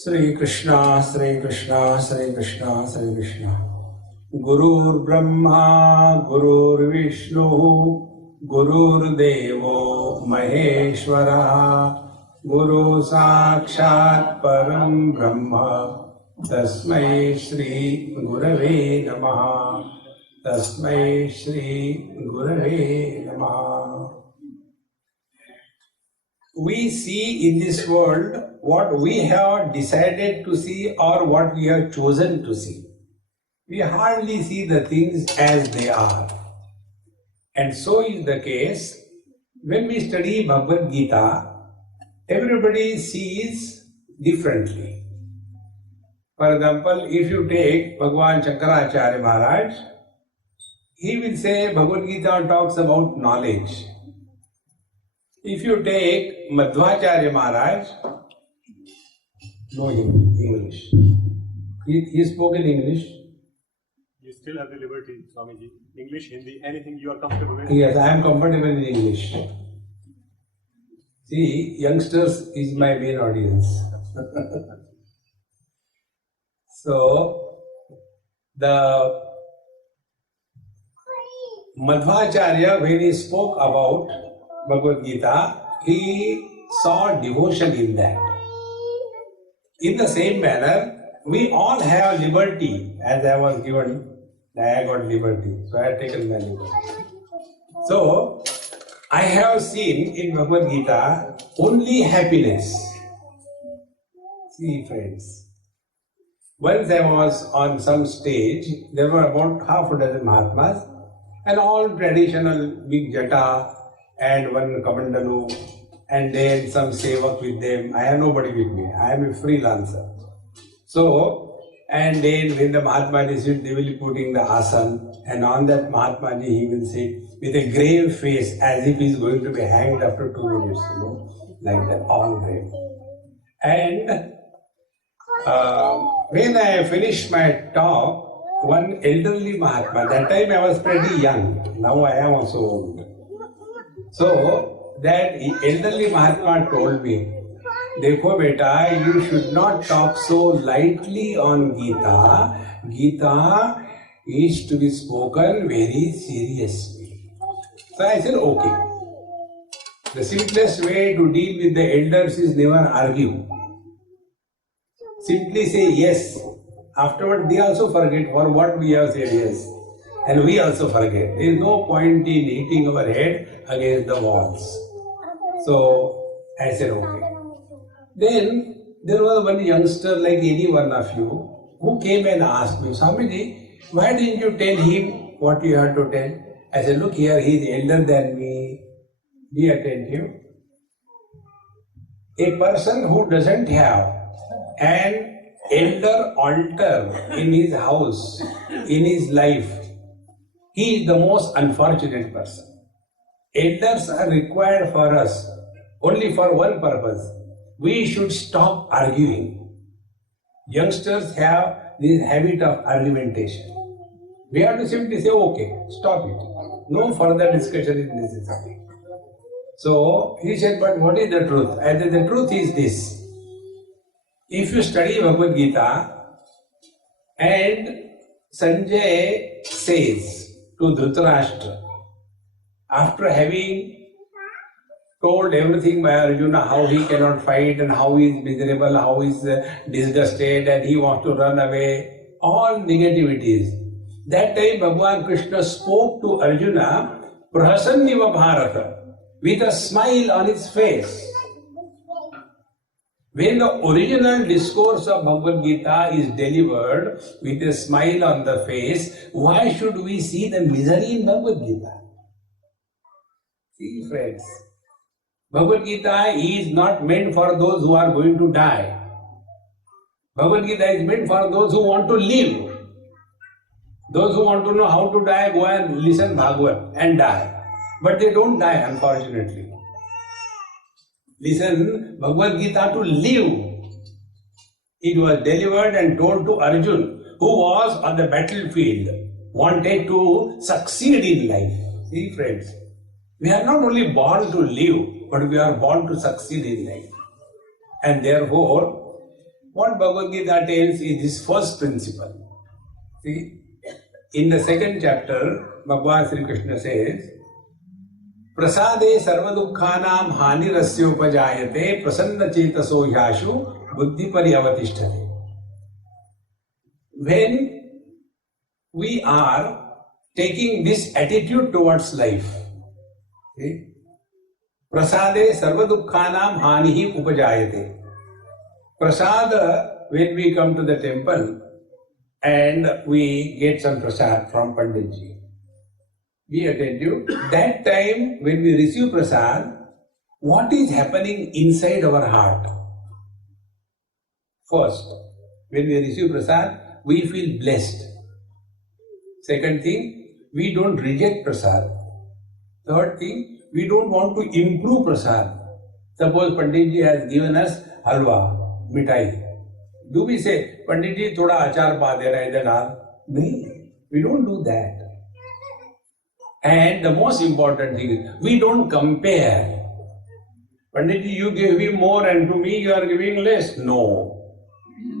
Sri Krishna, Sri Krishna, Sri Krishna, Sri Krishna. Gurur Brahma, Gurur Vishnu, Gurur Devo Maheshwara, Guru Sakshat Param Brahma, Tasmai Shri Gurave Namaha, Tasmai Shri Gurave Namaha. We see in this world what we have decided to see or what we have chosen to see. We hardly see the things as they are. And so is the case when we study Bhagavad Gita, everybody sees differently. For example, if you take Bhagavan Shankaracharya Maharaj, he will say Bhagavad Gita talks about knowledge. If you take Madhvacharya Maharaj, no English. He spoke in English. You still have the liberty, Swamiji. English, Hindi, anything you are comfortable with? Yes, I am comfortable in English. See, youngsters is my main audience. So, the Madhvacharya, when he spoke about Bhagavad Gita, he saw devotion in that. In the same manner, we all have liberty. As I was given, I got liberty. So I have taken my liberty. So, I have seen in Bhagavad Gita only happiness. See, friends. Once I was on some stage, there were about half a dozen Mahatmas and all traditional big jata and one kamandalu and then some sevak with them. I have nobody with me. I am a freelancer. So, and then when the Mahatma sit, they will be putting the asan and on that Mahatma he will sit with a grave face as if he is going to be hanged after 2 minutes, like that, all grave. And when I finished my talk, one elderly Mahatma, that time I was pretty young, now I am also old. So, that elderly Mahatma told me, Dekho beta, you should not talk so lightly on Gita. Gita is to be spoken very seriously. So I said, okay. The simplest way to deal with the elders is never argue. Simply say yes. Afterward, they also forget for what we have said yes. And we also forget. There is no point in hitting our head against the walls. So, I said, okay. Then, there was one youngster like any one of you who came and asked me, Swamiji, why didn't you tell him what you had to tell? I said, look here, he is elder than me. Be attentive. A person who doesn't have an elder altar in his house, in his life, he is the most unfortunate person. Elders are required for us only for one purpose. We should stop arguing. Youngsters have this habit of argumentation. We have to simply say, okay, stop it. No further discussion is necessary. So, he said, but what is the truth? I said, the truth is this. If you study Bhagavad Gita and Sanjay says to Dhritarashtra, after having told everything by Arjuna, how he cannot fight and how he is miserable, how he is disgusted and he wants to run away, all negativities. That time Bhagavan Krishna spoke to Arjuna, Prahasanniva Bharata, with a smile on his face. When the original discourse of Bhagavad Gita is delivered with a smile on the face, why should we see the misery in Bhagavad Gita? See, friends, Bhagavad Gita is not meant for those who are going to die. Bhagavad Gita is meant for those who want to live. Those who want to know how to die, go and listen Bhagavad and die. But they don't die, unfortunately. Listen Bhagavad Gita to live. It was delivered and told to Arjuna, who was on the battlefield, wanted to succeed in life. See, friends, we are not only born to live, but we are born to succeed in life. And therefore, What Bhagavad Gita tells is this first principle. See, in the second chapter, Bhagwan Sri Krishna says, Prasade sarva dukkhanam hanirasyopajayate prasanna chetaso yashu buddhi paryavatishthate. When we are taking this attitude towards life, see, Prasade sarva dukkhanam hanihi upajayate. Prasada, when we come to the temple and we get some prasad from Panditji, be attentive. That time when we receive prasad, what is happening inside our heart? First, when we receive prasad, we feel blessed. Second thing, we don't reject prasad. Third thing, we don't want to improve prasad. Suppose Panditji has given us halwa, mithai. Do we say, Panditji, thoda achar pa de rahe idhar? No, we don't do that. And the most important thing is, we don't compare. Panditji, you gave him more and to me you are giving less. No.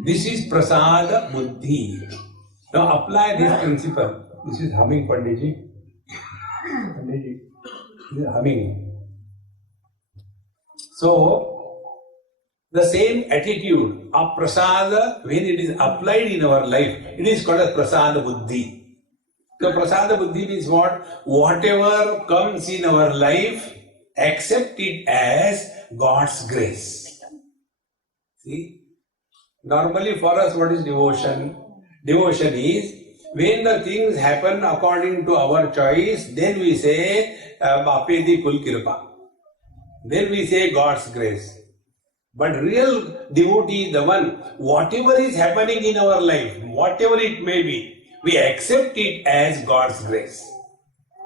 This is prasada buddhi. Now apply this principle. This is humming, Panditji. Panditji, this is humming. So, the same attitude of prasada, when it is applied in our life, it is called as prasada buddhi. So prasada buddhi means what? Whatever comes in our life, accept it as God's grace. See? Normally for us, what is devotion? Devotion is when the things happen according to our choice, then we say Bapedi Kul Kirpa. Then we say God's grace. But real devotee is the one, whatever is happening in our life, whatever it may be, we accept it as God's grace.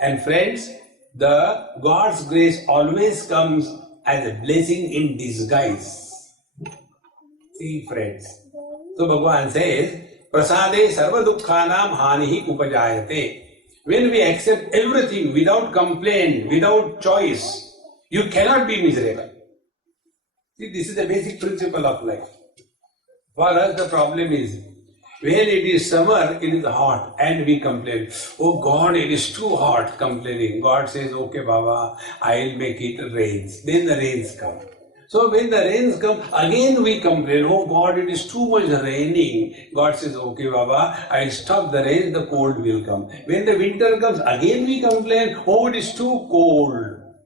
And friends, the God's grace always comes as a blessing in disguise. See, friends. So Bhagavan says, Prasade sarva dukkhanam hanihi upajayate. When we accept everything without complaint, without choice, you cannot be miserable. See, this is the basic principle of life. For us, the problem is, when it is summer, it is hot and we complain. Oh God, it is too hot, complaining. God says, okay Baba, I'll make it rains. Then the rains come. So when the rains come, again we complain. Oh God, it is too much raining. God says, okay Baba, I'll stop the rain, the cold will come. When the winter comes, again we complain. Oh, it is too cold.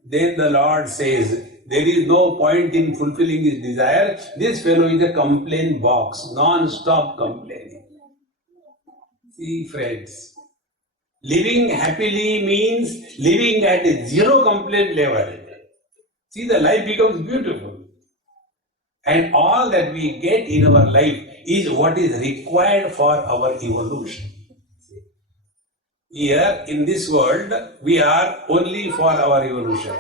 Then the Lord says, there is no point in fulfilling his desire. This fellow is a complaint box, non-stop complaining. See, friends, living happily means living at a zero complaint level. See, the life becomes beautiful. And all that we get in our life is what is required for our evolution. Here, in this world, we are only for our evolution.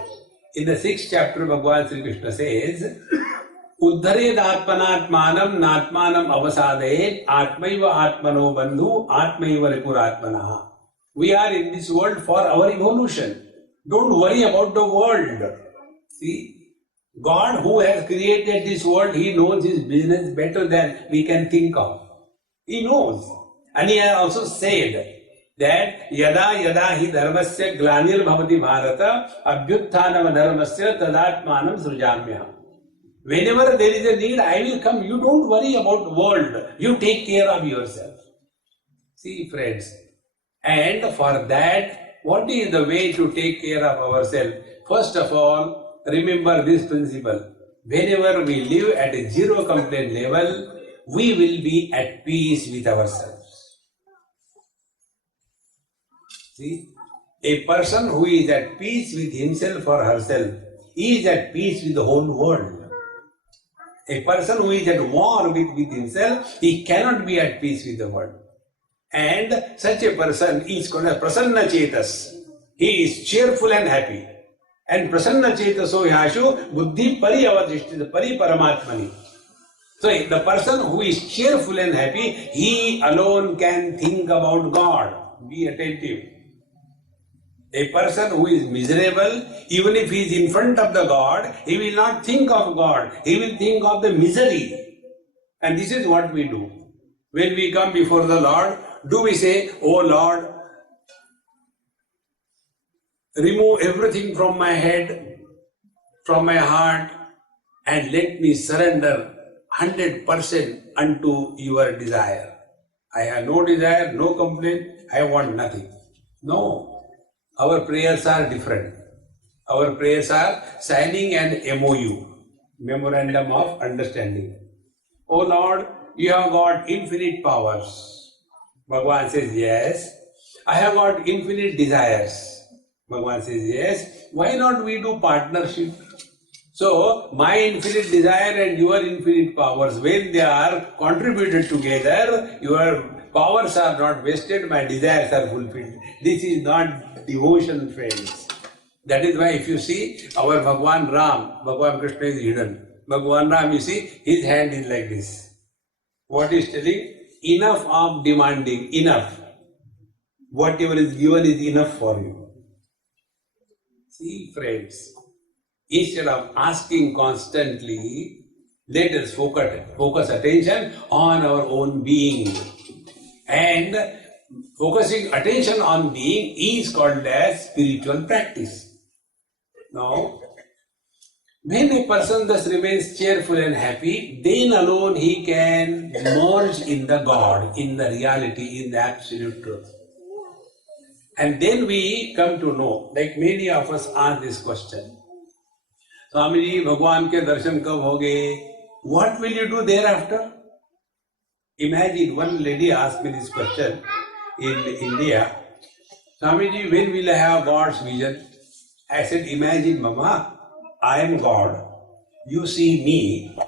In the 6th chapter, Bhagwan Sri Krishna says, Uddhared atmanatmanam natmanam avasadayet atmaiva atmano bandhu atmaiva ripuratmanaha. We are in this world for our evolution. Don't worry about the world. See, God who has created this world, He knows His business better than we can think of. He knows. And He has also said that yada yada hi dharmasya glanir bhavati bharata abhyutthanam dharmasya tadatmanam srujamyam. Whenever there is a need, I will come. You don't worry about the world. You take care of yourself. See, friends. And for that, what is the way to take care of ourselves? First of all, remember this principle. Whenever we live at a zero complaint level, we will be at peace with ourselves. See, a person who is at peace with himself or herself is at peace with the whole world. A person who is at war with himself, he cannot be at peace with the world. And such a person is called a prasanna chetas. He is cheerful and happy. And prasanna chetaso yashu buddhi pariyavadhishtita pari paramatmani. So the person who is cheerful and happy, he alone can think about God. Be attentive. A person who is miserable, even if he is in front of the God, he will not think of God. He will think of the misery. And this is what we do. When we come before the Lord, do we say, "Oh Lord, remove everything from my head, from my heart, and let me surrender 100% unto your desire. I have no desire, no complaint, I want nothing." No, our prayers are different. Our prayers are signing an MOU, Memorandum of Understanding. "Oh Lord, you have got infinite powers." Bhagavan says, "Yes." "I have got infinite desires." Bhagavan says, "Yes." Why not we do partnership? So, my infinite desire and your infinite powers, when they are contributed together, your powers are not wasted, my desires are fulfilled. This is not devotion, friends. That is why if you see our Bhagwan Ram, Bhagwan Krishna is hidden. Bhagwan Ram, you see, his hand is like this. What is telling? Enough of demanding, enough. Whatever is given is enough for you. See, friends, instead of asking constantly, let us focus attention on our own being. And focusing attention on being is called as spiritual practice. Now, when a person thus remains cheerful and happy, then alone he can merge in the God, in the reality, in the absolute truth. And then we come to know, like many of us ask this question, "Swami ji, Bhagwan ke darshan kab hoge? What will you do thereafter?" Imagine one lady asked me this question in India, "Swami ji, when will I have God's vision?" I said, "Imagine, Mama, I am God. You see me.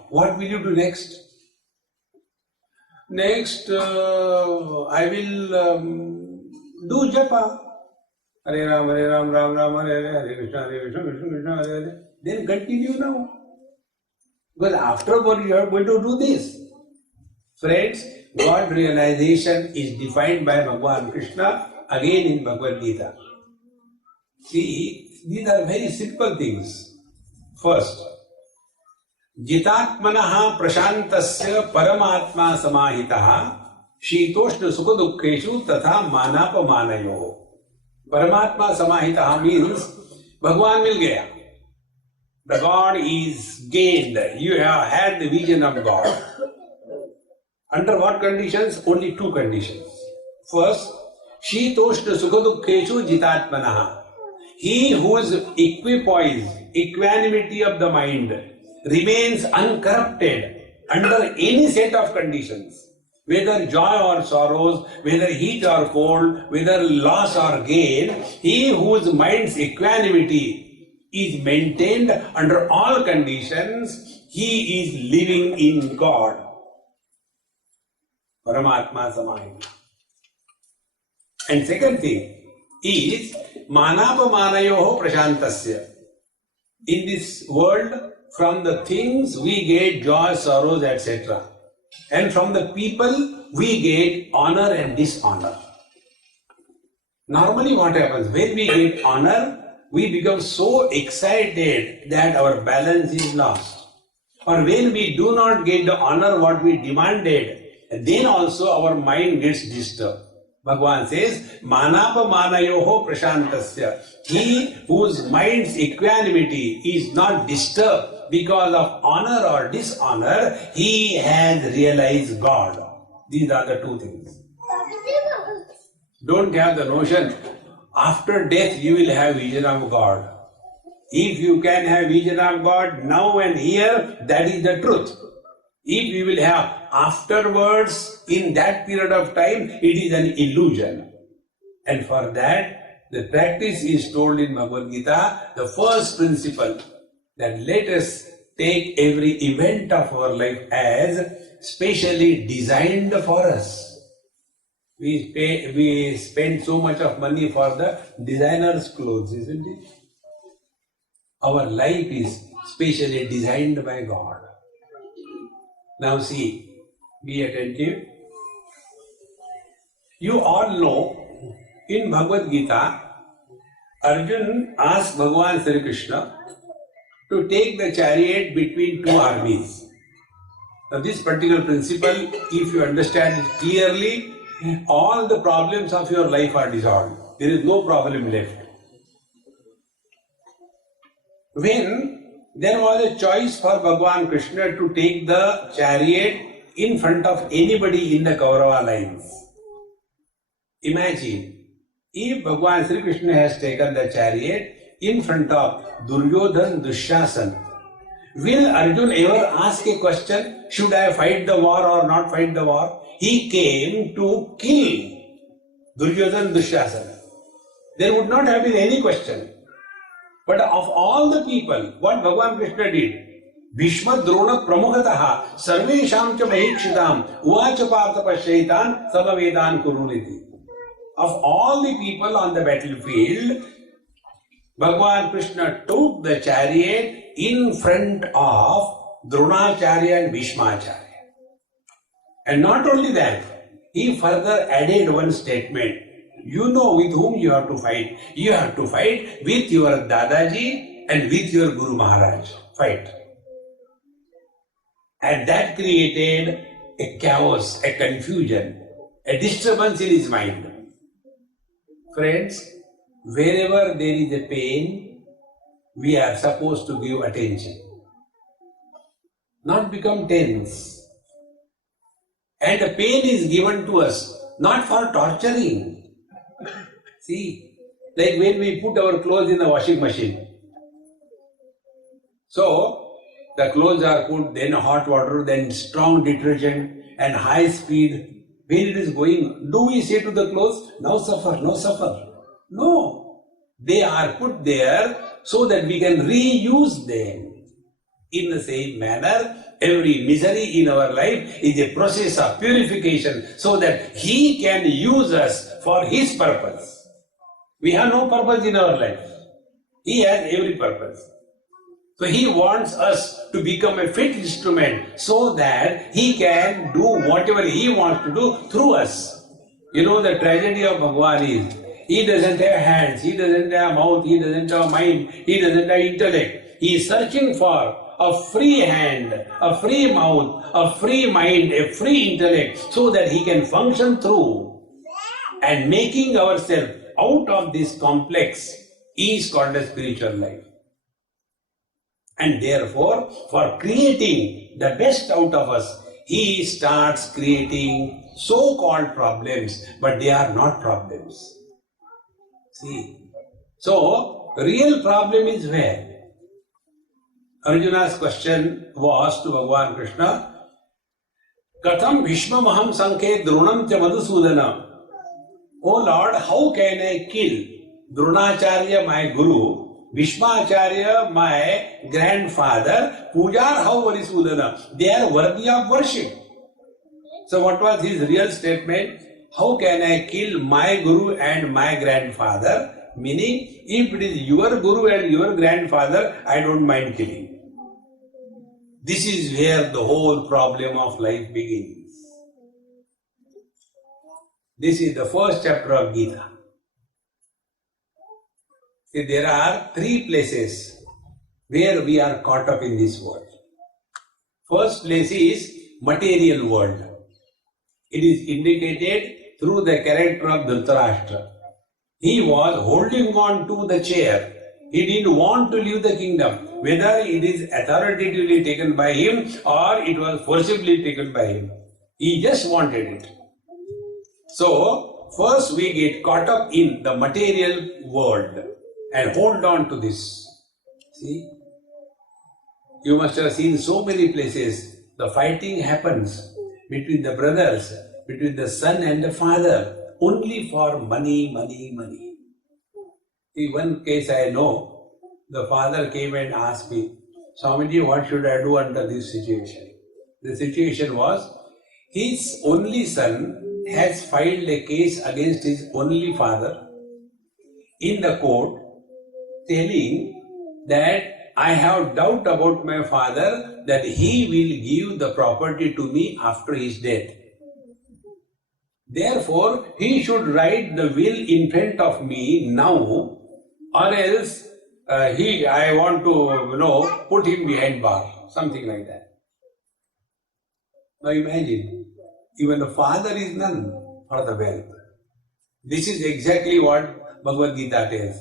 What will you do next?" "Next, I will do japa. Hare Ram, Ram Ram, Hare Krishna, Krishna Krishna, Hare Hare." Then continue now. Because afterward you are going to do this. Friends, God realization is defined by Bhagavan Krishna again in Bhagavad Gita. See, these are very simple things. First, जितात्मनः प्रशान्तस्य परमात्मा समाहितः शीतोष्ण सुख दुःखेषु तथा मानापमानयोः. Paramatma Samahita means Bhagwan will get. The God is gained. You have had the vision of God. Under what conditions? Only two conditions. First, Shitoshna Sukhadukkeshu Jitatmanaha. He whose equipoise, equanimity of the mind remains uncorrupted under any set of conditions, whether joy or sorrows, whether heat or cold, whether loss or gain, he whose mind's equanimity is maintained under all conditions, he is living in God. Paramatma Samahita. And second thing is Manapamanayoho Prashantasya. In this world, from the things we get joy, sorrows, etc. And from the people we get honor and dishonor. Normally what happens? When we get honor, we become so excited that our balance is lost. Or when we do not get the honor what we demanded, then also our mind gets disturbed. Bhagavan says, Manapa Manayoho Prashantasya. He whose mind's equanimity is not disturbed because of honor or dishonor, he has realized God. These are the two things. Don't have the notion, after death you will have vision of God. If you can have vision of God now and here, that is the truth. If you will have afterwards, in that period of time, it is an illusion. And for that, the practice is told in Bhagavad Gita, the first principle, that let us take every event of our life as specially designed for us. We spend so much of money for the designer's clothes, isn't it? Our life is specially designed by God. Now see, be attentive. You all know, in Bhagavad Gita, Arjun asked Bhagavan Sri Krishna to take the chariot between two armies. Now, this particular principle, if you understand it clearly, all the problems of your life are dissolved. There is no problem left. When there was a choice for Bhagavan Krishna to take the chariot in front of anybody in the Kaurava lines, imagine if Bhagavan Sri Krishna has taken the chariot in front of Duryodhan Dushyasan, will Arjun ever ask a question, should I fight the war or not fight the war? He came to kill Duryodhan Dushyasan. There would not have been any question. But of all the people, what Bhagavan Krishna did, Bhishma Drona Pramukhataha Sarvesham cha Mahikshitam Uvacha Partha Pashyaitan Samavedan Kuruniti. Of all the people on the battlefield, Bhagavan Krishna took the chariot in front of Dronacharya and Bhishmacharya. And not only that, he further added one statement. You know with whom you have to fight. You have to fight with your Dadaji and with your Guru Maharaj. Fight. And that created a chaos, a confusion, a disturbance in his mind. Friends, wherever there is a pain, we are supposed to give attention. Not become tense. And the pain is given to us, not for torturing. See, like when we put our clothes in the washing machine. So, the clothes are put, then hot water, then strong detergent and high speed. When it is going, do we say to the clothes, now suffer, no suffer? No. They are put there so that we can reuse them. In the same manner, every misery in our life is a process of purification so that He can use us for His purpose. We have no purpose in our life. He has every purpose. So He wants us to become a fit instrument so that He can do whatever He wants to do through us. You know, the tragedy of Bhagavan is, He doesn't have hands, He doesn't have mouth, He doesn't have mind, He doesn't have intellect. He is searching for a free hand, a free mouth, a free mind, a free intellect so that He can function through. And making ourselves out of this complex is called a spiritual life. And therefore, for creating the best out of us, He starts creating so-called problems, but they are not problems. See? So, real problem is where? Arjuna's question was to Bhagavan Krishna, Katham Bhishma Maham Sankhe Dronam Cha Madhusudana. Oh Lord, how can I kill Dronacharya, my Guru, Bhishmacharya, my grandfather, Pujar, how Varisudana? They are worthy of worship. So what was his real statement? How can I kill my Guru and my grandfather? Meaning, if it is your Guru and your grandfather, I don't mind killing. This is where the whole problem of life begins. This is the first chapter of Gita. See, there are three places where we are caught up in this world. First place is material world. It is indicated through the character of Dhritarashtra. He was holding on to the chair. He didn't want to leave the kingdom, whether it is authoritatively taken by him or it was forcibly taken by him. He just wanted it. So, first we get caught up in the material world and hold on to this. See? You must have seen so many places the fighting happens between the brothers, between the son and the father, only for money, money, money. In one case I know, the father came and asked me, Swamiji, what should I do under this situation? The situation was, his only son has filed a case against his only father in the court, telling that I have doubt about my father that he will give the property to me after his death. Therefore, he should write the will in front of me now, or else I want to, put him behind bar, something like that. Now imagine, even the father is none for the wealth. This is exactly what Bhagavad Gita tells.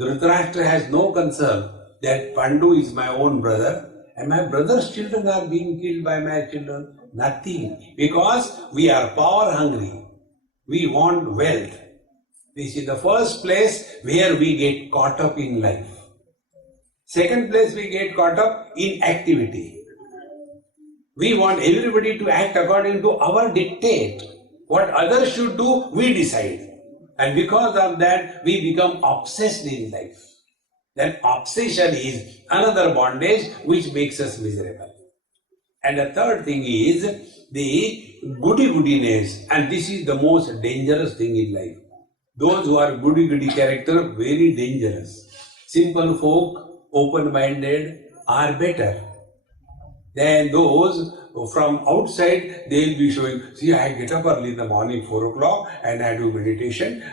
Dhritarashtra has no concern that Pandu is my own brother and my brother's children are being killed by my children. Nothing. Because we are power hungry. We want wealth. This is the first place where we get caught up in life. Second place, we get caught up in activity. We want everybody to act according to our dictate. What others should do, we decide. And because of that, we become obsessed in life. Then obsession is another bondage which makes us miserable. And the third thing is the goody-goodiness. And this is the most dangerous thing in life. Those who are goody-goody character, very dangerous. Simple folk, open-minded, are better than those from outside. They'll be showing, see, I get up early in the morning, 4 o'clock, and I do meditation.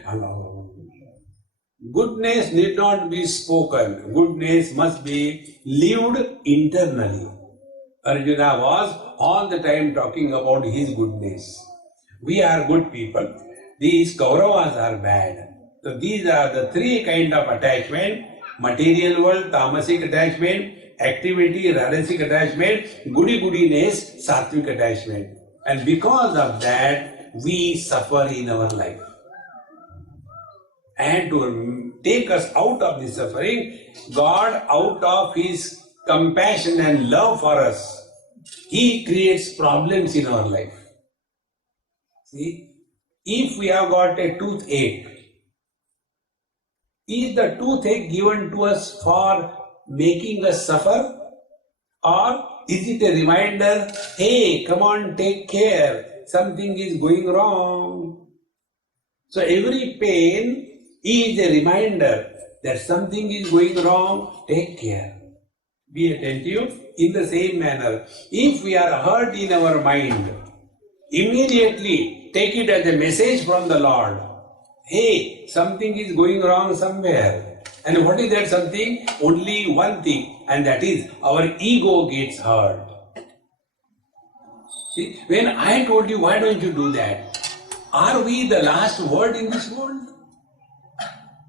Goodness need not be spoken. Goodness must be lived internally. Arjuna was all the time talking about his goodness. We are good people. These Kauravas are bad. So these are the three kind of attachment: material world, tamasic attachment; activity, rajasic attachment; goody-goodiness, sattvic attachment. And because of that, we suffer in our life. And to take us out of this suffering, God, out of His compassion and love for us, He creates problems in our life. See? If we have got a toothache, is the toothache given to us for making us suffer? Or is it a reminder, hey, come on, take care, something is going wrong? So every pain is a reminder that something is going wrong, take care. Be attentive. In the same manner, if we are hurt in our mind, immediately take it as a message from the Lord. Hey, something is going wrong somewhere. And what is that something? Only one thing, and that is our ego gets hurt. See, when I told you, why don't you do that? Are we the last word in this world?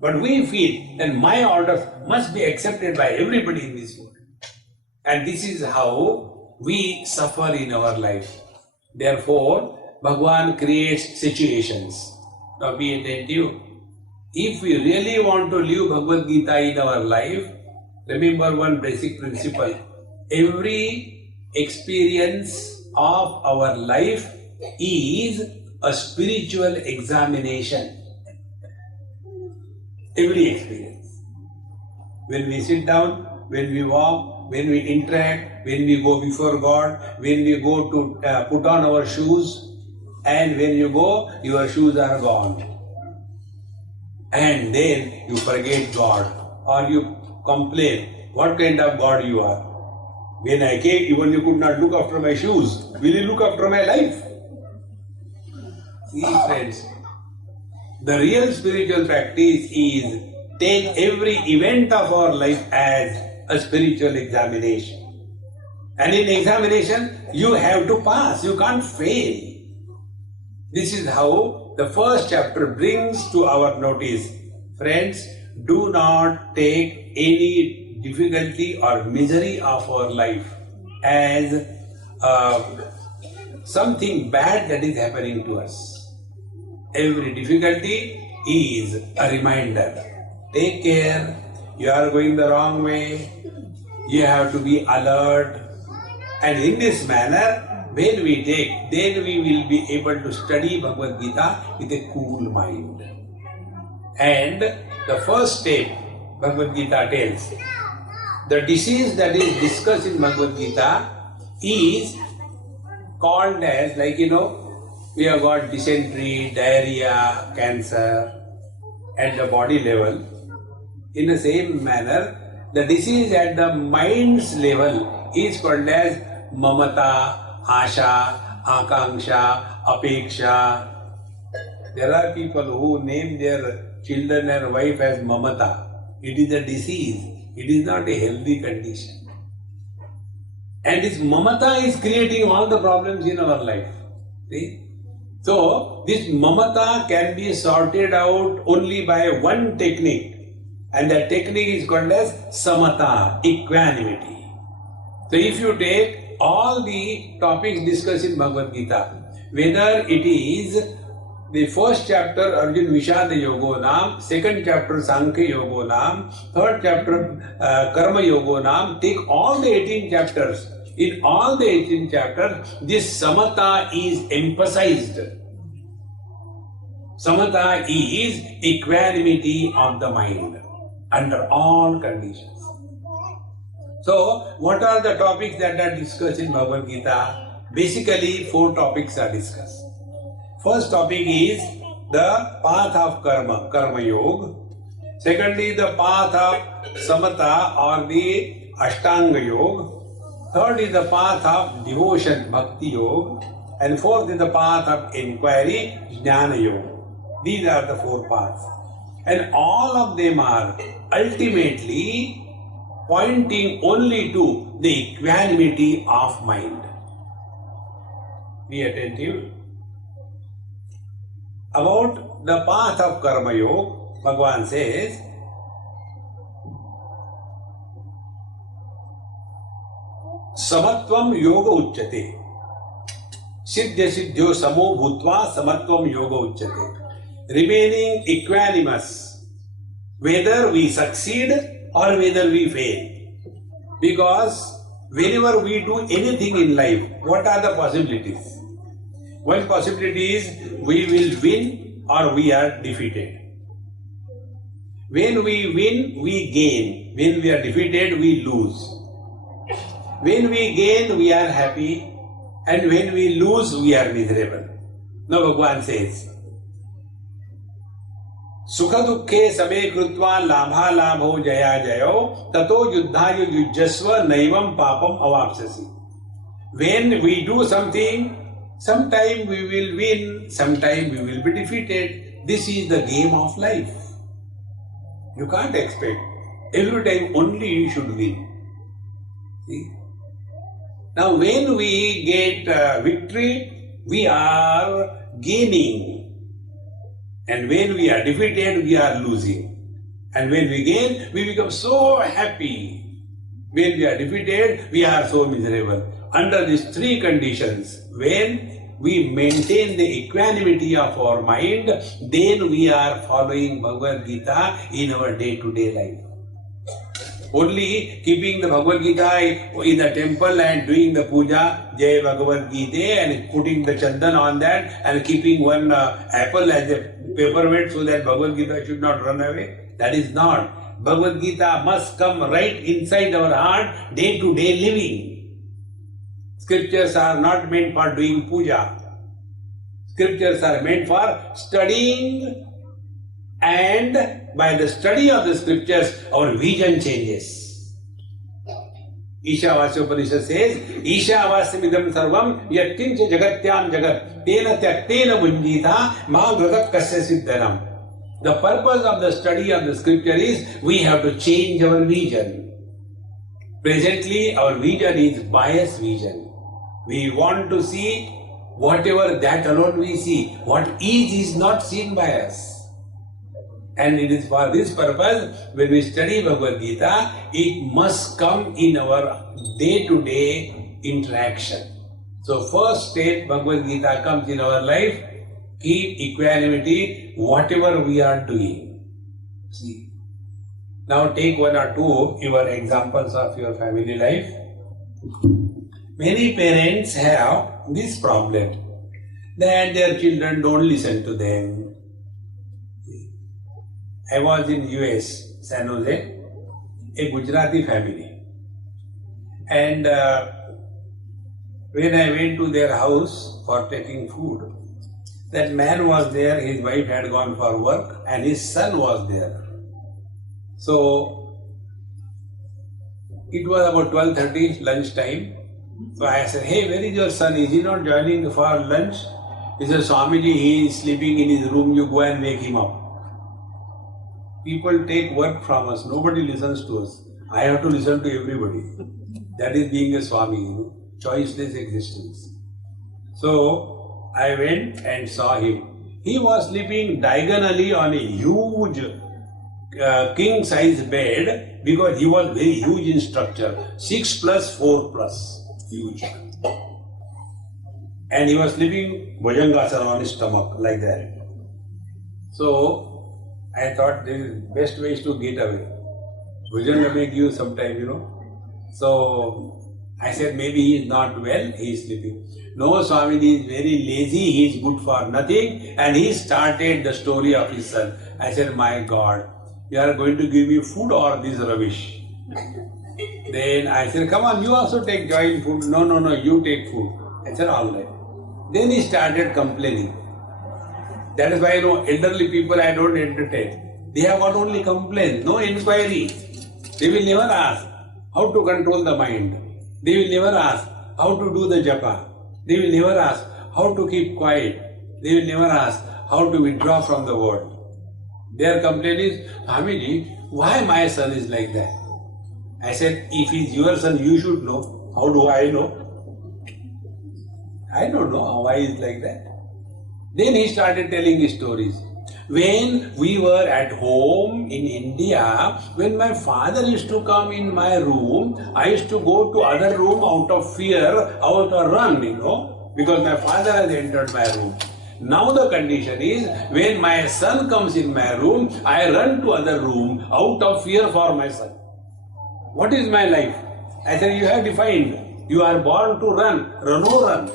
But we feel that my orders must be accepted by everybody in this world. And this is how we suffer in our life. Therefore, Bhagavan creates situations. Now be attentive. If we really want to live Bhagavad Gita in our life, remember one basic principle. Every experience of our life is a spiritual examination. Every experience. When we sit down, when we walk, when we interact, when we go before God, when we go to put on our shoes, and when you go, your shoes are gone. And then you forget God, or you complain, what kind of God you are? When I came, even you could not look after my shoes. Will you look after my life? See, friends, the real spiritual practice is take every event of our life as a spiritual examination. And in examination, you have to pass, you can't fail. This is how the first chapter brings to our notice. Friends, do not take any difficulty or misery of our life as something bad that is happening to us. Every difficulty is a reminder. Take care, you are going the wrong way, you have to be alert. And in this manner, when we take, then we will be able to study Bhagavad Gita with a cool mind. And the first step, Bhagavad Gita tells, the disease that is discussed in Bhagavad Gita is called as, we have got dysentery, diarrhea, cancer at the body level. In the same manner, the disease at the mind's level is called as mamata, asha, akanksha, apeksha. There are people who name their children and wife as mamata. It is a disease. It is not a healthy condition. And this mamata is creating all the problems in our life. See? So, this mamata can be sorted out only by one technique. And that technique is called as samata, equanimity. So, if you take all the topics discussed in Bhagavad Gita, whether it is the first chapter Arjun Vishada Yogo Nam, second chapter Sankhya Yogo Nam, third chapter Karma Yogo Nam, take all the 18 chapters. In all the 18 chapters, this samatha is emphasized. Samatha is equanimity of the mind under all conditions. So, what are the topics that are discussed in Bhagavad Gita? Basically, 4 topics are discussed. First topic is the path of karma, karma yoga. Secondly, the path of samatha or the ashtanga yoga. Third is the path of devotion, bhakti yoga. And fourth is the path of inquiry, jnana yoga. These are the 4 paths. And all of them are ultimately pointing only to the equanimity of mind. Be attentive. About the path of karma yoga, Bhagavan says, samatvam yoga uchyate. Siddhya siddhyo samo bhutva samatvam yoga uchyate. Remaining equanimous, whether we succeed or whether we fail. Because whenever we do anything in life, what are the possibilities? One possibility is we will win or we are defeated. When we win, we gain. When we are defeated, we lose. When we gain, we are happy. And when we lose, we are miserable. Now Bhagavan says, Sukha dukhe sabe krutva labha labho jaya jayo tato yuddhayo yujjasva naivam papam avapsasi. When we do something, sometime we will win, sometime we will be defeated. This is the game of life. You can't expect every time only you should win. See? Now when we get victory, we are gaining. And when we are defeated, we are losing. And when we gain, we become so happy. When we are defeated, we are so miserable. Under these 3 conditions, when we maintain the equanimity of our mind, then we are following Bhagavad Gita in our day-to-day life. Only keeping the Bhagavad Gita in the temple and doing the puja, Jai Bhagavad Gita, and putting the chandan on that and keeping one apple as a paperweight so that Bhagavad Gita should not run away. That is not. Bhagavad Gita must come right inside our heart, day-to-day living. Scriptures are not meant for doing puja. Scriptures are meant for studying, and by the study of the scriptures, our vision changes. Ishavasya Upanishad says, Ishavasyam idam sarvam yatkincha jagatyam jagat tena tyaktena bunjita ma gratak kasya siddhanam. The purpose of the study of the scripture is we have to change our vision. Presently, our vision is biased vision. We want to see whatever that alone we see. What is not seen by us. And it is for this purpose, when we study Bhagavad Gita, it must come in our day-to-day interaction. So first stage Bhagavad Gita comes in our life, keep equanimity, whatever we are doing. See. Now take 1 or 2 your examples of your family life. Many parents have this problem, that their children don't listen to them. I was in US, San Jose, a Gujarati family. And when I went to their house for taking food, that man was there, his wife had gone for work, and his son was there. So it was about 12:30, lunchtime. So I said, hey, where is your son? Is he not joining for lunch? He said, Swamiji, he is sleeping in his room, you go and wake him up. People take work from us, nobody listens to us. I have to listen to everybody. That is being a Swami, choiceless existence. So I went and saw him. He was sleeping diagonally on a huge king-size bed because he was very huge in structure, 6 plus 4 plus, huge. And he was sleeping Bhujangasana on his stomach like that. So I thought the best way is to get away. Bhujanga may give sometime, So I said maybe he is not well, he is sleeping. No, Swamiji is very lazy, he is good for nothing, and he started the story of his son. I said, my God, you are going to give me food or this rubbish? Then I said, come on, you also take joy in food. No, you take food. I said, all right. Then he started complaining. That is why, elderly people I don't entertain. They have got only complaints, no inquiry. They will never ask how to control the mind. They will never ask how to do the japa. They will never ask how to keep quiet. They will never ask how to withdraw from the world. Their complaint is, Swamiji, why my son is like that? I said, if he is your son, you should know. How do I know? I don't know why he is like that. Then he started telling his stories. When we were at home in India, when my father used to come in my room, I used to go to other room out of fear, out of run, because my father has entered my room. Now the condition is, when my son comes in my room, I run to other room out of fear for my son. What is my life? I said, you have defined. You are born to run, run.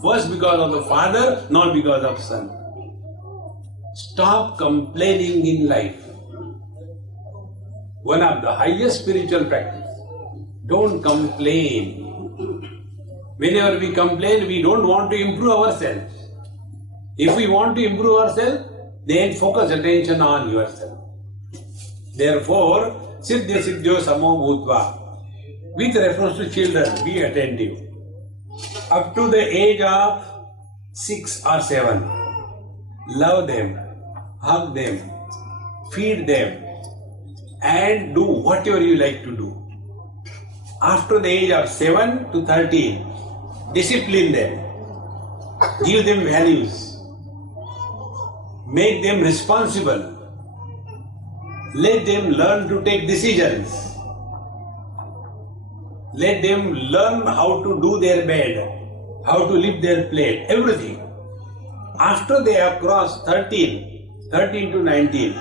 First because of the father, not because of son. Stop complaining in life. One of the highest spiritual practice. Don't complain. Whenever we complain, we don't want to improve ourselves. If we want to improve ourselves, then focus attention on yourself. Therefore, siddhya siddhyo samo bhutva. With reference to children, be attentive. Up to the age of 6 or 7, love them, hug them, feed them, and do whatever you like to do. After the age of 7 to 13, discipline them, give them values, make them responsible, let them learn to take decisions, let them learn how to do their bed, how to lift their plate, everything. After they have crossed 13 to 19,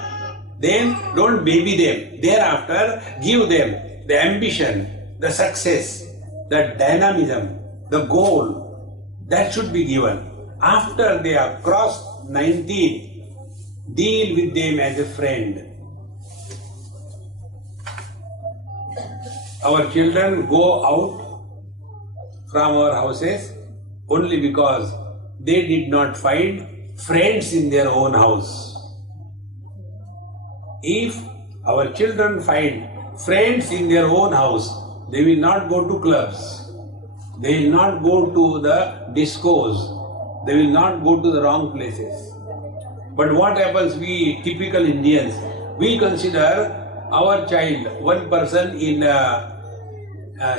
then don't baby them. Thereafter, give them the ambition, the success, the dynamism, the goal. That should be given. After they have crossed 19, deal with them as a friend. Our children go out from our houses only because they did not find friends in their own house. If our children find friends in their own house, they will not go to clubs, they will not go to the discos, they will not go to the wrong places. But what happens, we typical Indians, we consider our child, one person in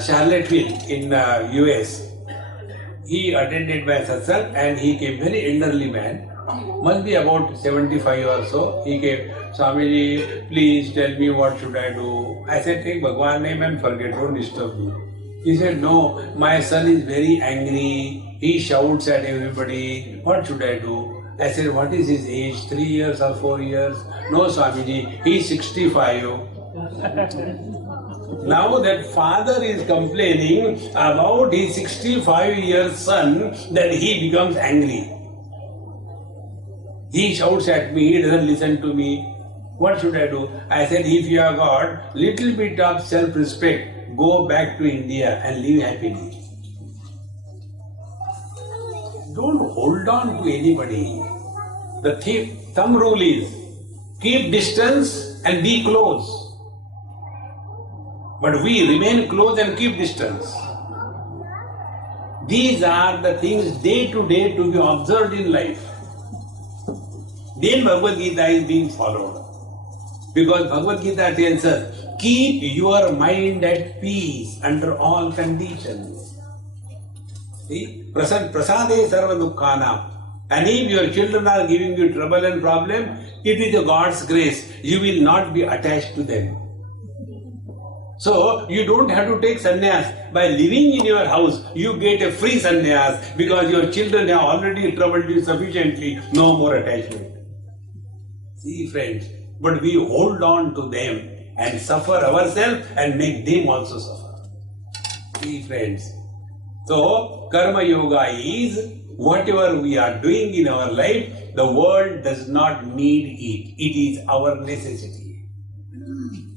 Charlottesville in US, he attended my satsang and he came, very elderly man, must be about 75 or so. He came, Swamiji, please tell me what should I do. I said, take Bhagwan name and forget, don't disturb me. He said, no, my son is very angry, he shouts at everybody, what should I do? I said, what is his age, 3 years or 4 years? No, Swamiji, he is 65. Now that father is complaining about his 65-year son, that he becomes angry. He shouts at me, he doesn't listen to me. What should I do? I said, if you have got little bit of self-respect, go back to India and live happily. Don't hold on to anybody. The thumb rule is, keep distance and be close. But we remain close and keep distance. These are the things day to day to be observed in life. Then Bhagavad Gita is being followed. Because Bhagavad Gita tells us, keep your mind at peace under all conditions. See, prasade sarva dukkhanam. And if your children are giving you trouble and problem, it is a God's grace. You will not be attached to them. So, you don't have to take sannyas. By living in your house, you get a free sannyas because your children have already troubled you sufficiently. No more attachment. See, friends, but we hold on to them and suffer ourselves and make them also suffer. See, friends. So, karma yoga is whatever we are doing in our life, the world does not need it. It is our necessity.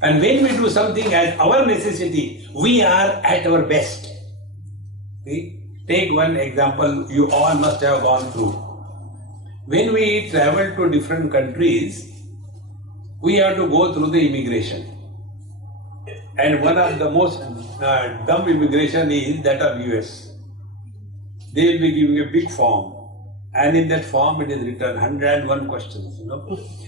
And when we do something as our necessity, we are at our best. See? Take one example you all must have gone through. When we travel to different countries, we have to go through the immigration. And one of the most dumb immigration is that of US. They will be giving a big form, and in that form it is written 101 questions.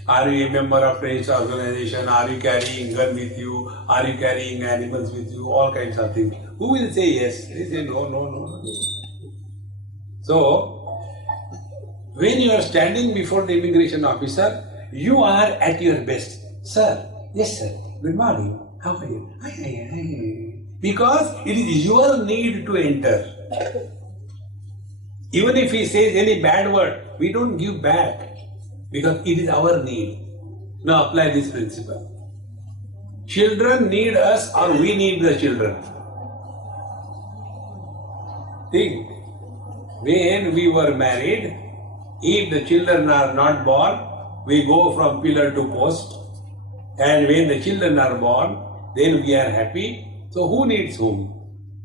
Are you a member of terrorist organization? Are you carrying gun with you? Are you carrying animals with you? All kinds of things. Who will say yes? They say no. So, when you are standing before the immigration officer, you are at your best. Sir, yes sir, good morning. How are you? Hi. Because it is your need to enter. Even if he says any bad word, we don't give back because it is our need. Now apply this principle. Children need us or we need the children. Think, when we were married, if the children are not born, we go from pillar to post. And when the children are born, then we are happy. So who needs whom?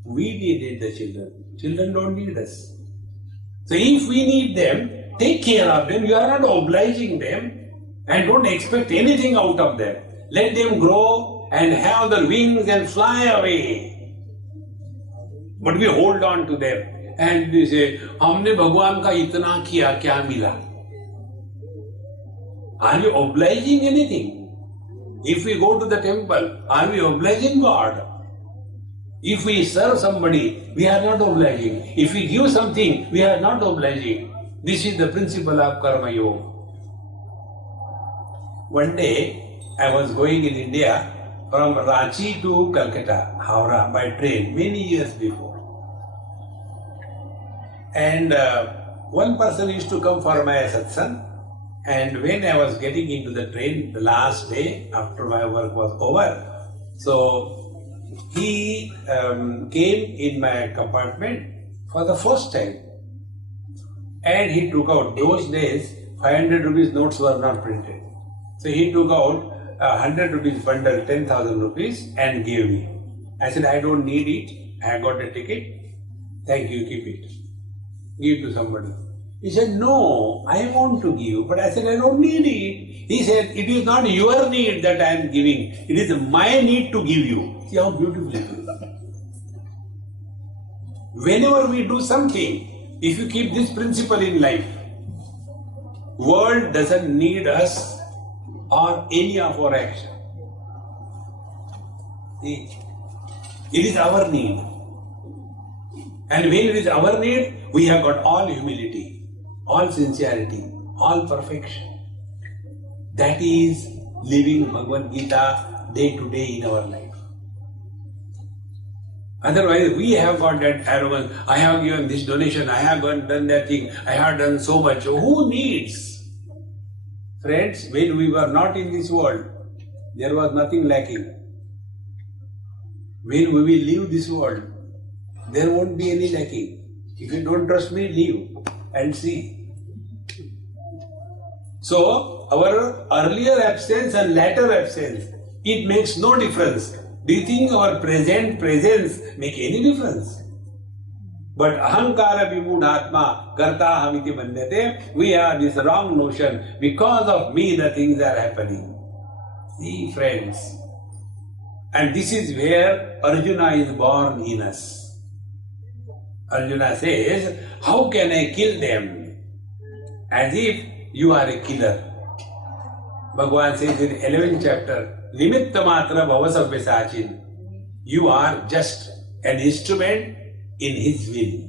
We needed the children. Children don't need us. So if we need them, take care of them. You are not obliging them and don't expect anything out of them. Let them grow and have their wings and fly away. But we hold on to them and we say, हमने भगवान का इतना किया, क्या मिला? Are you obliging anything? If we go to the temple, are we obliging God? If we serve somebody, we are not obliging. If we give something, we are not obliging. This is the principle of karma yoga. One day, I was going in India from Ranchi to Calcutta, Howrah, by train, many years before. And one person used to come for my satsang. And when I was getting into the train, the last day after my work was over, so he came in my compartment for the first time. And he took out, those days, 500 rupees notes were not printed. So he took out 100 rupees bundle, 10,000 rupees and gave me. I said, I don't need it. I got a ticket. Thank you, keep it. Give to somebody. He said, no, I want to give. But I said, I don't need it. He said, it is not your need that I am giving. It is my need to give you. See how beautiful it is. Whenever we do something, if you keep this principle in life, world doesn't need us or any of our action. See, it is our need. And when it is our need, we have got all humility, all sincerity, all perfection. That is living Bhagavad Gita day to day in our life. Otherwise, we have got that arrogance. I have given this donation, I have done that thing, I have done so much. Who needs? Friends, when we were not in this world, there was nothing lacking. When we will leave this world, there won't be any lacking. If you don't trust me, leave and see. So, our earlier absence and later absence, it makes no difference. Do you think our present presence make any difference? But ahankara vimudhatma karta hamiti manyate, we have this wrong notion. Because of me, the things are happening. See, friends. And this is where Arjuna is born in us. Arjuna says, how can I kill them? As if you are a killer. Bhagavan says in 11th chapter, Nimitta matra bhava savyasachin. You are just an instrument in His will.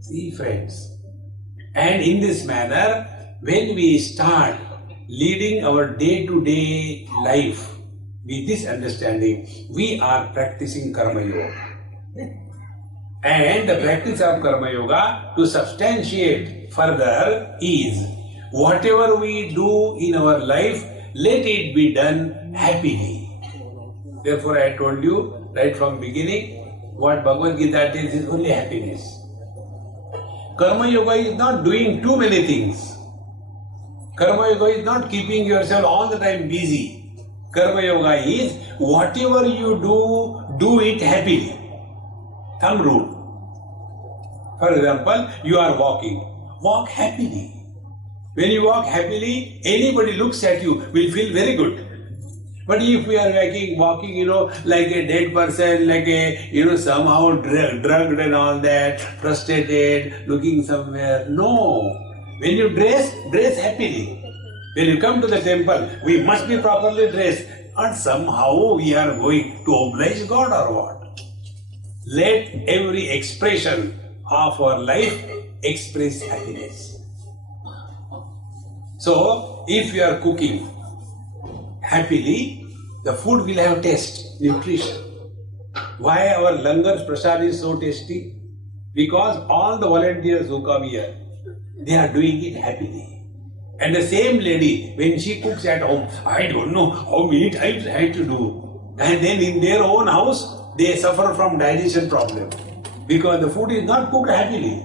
See, friends. And in this manner, when we start leading our day-to-day life with this understanding, we are practicing Karma Yoga. And the practice of Karma Yoga, to substantiate further, is whatever we do in our life, let it be done happily. Therefore, I told you right from beginning, what Bhagavad Gita tells is only happiness. Karma Yoga is not doing too many things. Karma Yoga is not keeping yourself all the time busy. Karma Yoga is whatever you do it happily. Thumb rule. For example, you are walking. Walk happily. When you walk happily, anybody looks at you will feel very good. But if we are walking, like a dead person, like a, somehow drugged and all that, frustrated, looking somewhere. No. When you dress happily. When you come to the temple, we must be properly dressed. Not somehow we are going to oblige God or what. Let every expression of our life express happiness. So, if you are cooking happily, the food will have taste, nutrition. Why our langar's prasad is so tasty? Because all the volunteers who come here, they are doing it happily. And the same lady, when she cooks at home, I don't know how many times I had to do. And then in their own house, they suffer from digestion problem. Because the food is not cooked happily.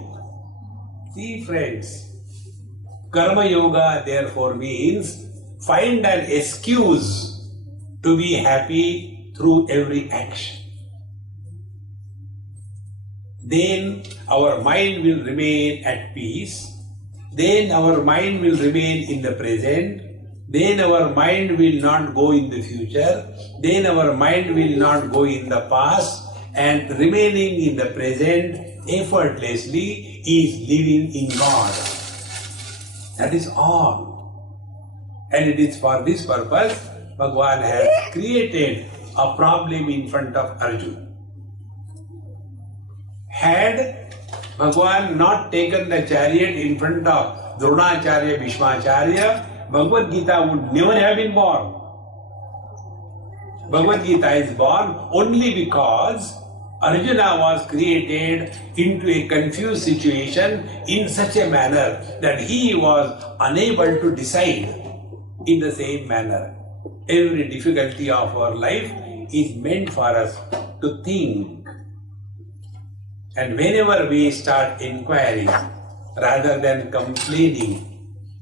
See, friends, Karma Yoga therefore means find an excuse to be happy through every action. Then our mind will remain at peace. Then our mind will remain in the present. Then our mind will not go in the future. Then our mind will not go in the past. And remaining in the present effortlessly is living in God. That is all. And it is for this purpose Bhagavan has created a problem in front of Arjuna. Had Bhagavan not taken the chariot in front of Dronacharya, Bhishmacharya, Bhagavad Gita would never have been born. Bhagavad Gita is born only because Arjuna was created into a confused situation in such a manner that he was unable to decide in the same manner. Every difficulty of our life is meant for us to think. And whenever we start inquiring rather than complaining,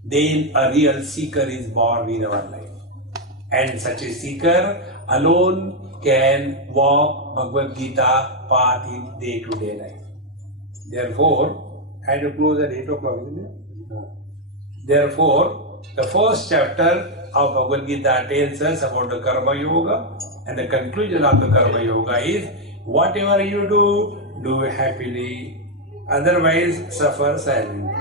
then a real seeker is born in our life. And such a seeker alone can walk Bhagavad Gita path in day-to-day life. Therefore, I had to close at 8 o'clock, isn't it? Therefore, the first chapter of Bhagavad Gita tells us about the Karma Yoga, and the conclusion of the Karma Yoga is whatever you do happily, otherwise suffer silently.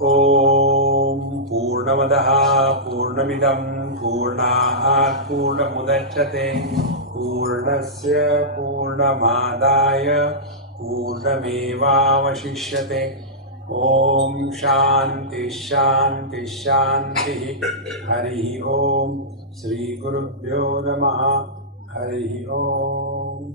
Om Purnamadaha Purnamidam Purnahat Purnamudachyate Purnasya Purnamadaya Purnamevavashishyate. Om Shanti Shanti Shanti. Hari Om. Sri Gurubhyo Namaha. Hari Om.